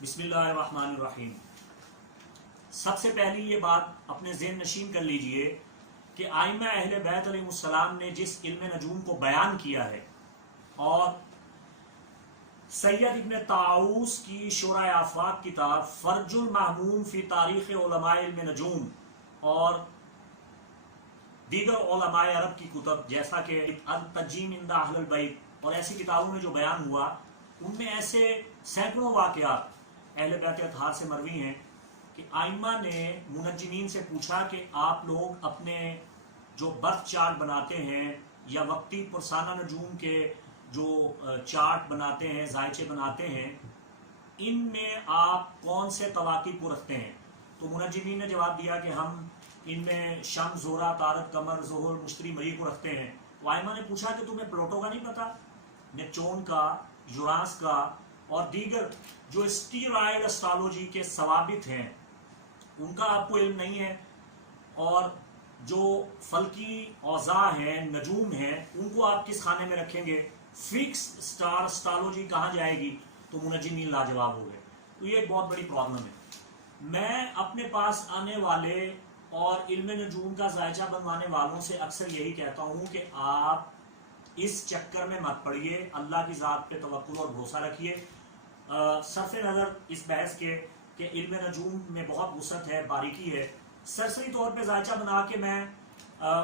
बिस्मिल्लाहिर्रहमानिर्रहीम। सबसे पहली ये बात अपने ज़हन नशीन कर लीजिए कि आइम्मा अहले बैत अलैहिमुस्सलाम ने जिस इल्म नजूम को बयान किया है और सैयद इब्न ताऊस की शुरा आफाक किताब फर्जुल महमूम फी तारीख़ उलमाए इल्म नजूम और दीगर उलमाए अरब की कुतब जैसा कि अल-तजीम इंदा अहलुल बैत और ऐसी किताबों में जो बयान हुआ, उनमें ऐसे सैकड़ों वाक़यात अहले बैत अतहार से मरवी हैं कि आइम्मा ने मुनज्जिमीन से पूछा कि आप लोग अपने जो बर्थ चार्ट बनाते हैं या वक्ती पुरसाना नजूम के जो चार्ट बनाते हैं, जायचे बनाते हैं, इनमें आप कौन से तवाक़ीत को रखते हैं? तो मुनज्जिमीन ने जवाब दिया कि हम इनमें शम्स, ज़ोहरा, तारक, कमर, ज़ोहर, मुश्तरी, मरी को रखते हैं। तो आइम्मा ने पूछा कि तुम्हें प्लूटो का नहीं पता, नेपच्यून का, यूरानस का और दीगर जो स्टीरॉयड एस्ट्रोलॉजी के सवाबित हैं उनका आपको इल्म नहीं है? और जो फल्की औज़ा हैं, नजूम हैं, उनको आप किस खाने में रखेंगे? फिक्स स्टार एस्ट्रोलॉजी कहाँ जाएगी? तो मुनज्जिमीन लाजवाब हो गए। तो ये एक बहुत बड़ी प्रॉब्लम है। मैं अपने पास आने वाले और इल्म नजूम का जायचा बनवाने वालों से अक्सर यही कहता हूँ कि आप इस चक्कर में मत पड़िए, अल्लाह की ज़ात पे तवक्कुल और भरोसा रखिए। सरफ़ नज़र इस बहस के कि इल्म नजूम में बहुत वुसअत है, बारीकी है, सरसरी तौर पे जायचा बना के मैं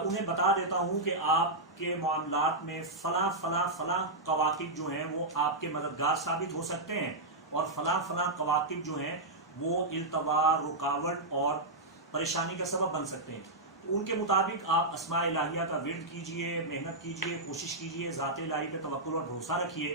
उन्हें बता देता हूँ कि आपके मामलात में फ़लाँ फ़लाँ फ़लाँ कवाकिब जो हैं वो आपके मददगार साबित हो सकते हैं और फ़लाँ फ़लाँ कवाकिब जो हैं वो इल्तवा, रुकावट और परेशानी का सबब बन सकते हैं। तो उनके मुताबिक आप अस्मा इलाहिया का विर्द कीजिए, मेहनत कीजिए, कोशिश कीजिए, ज़ात इलाही पे तवक्कुल और भरोसा रखिए।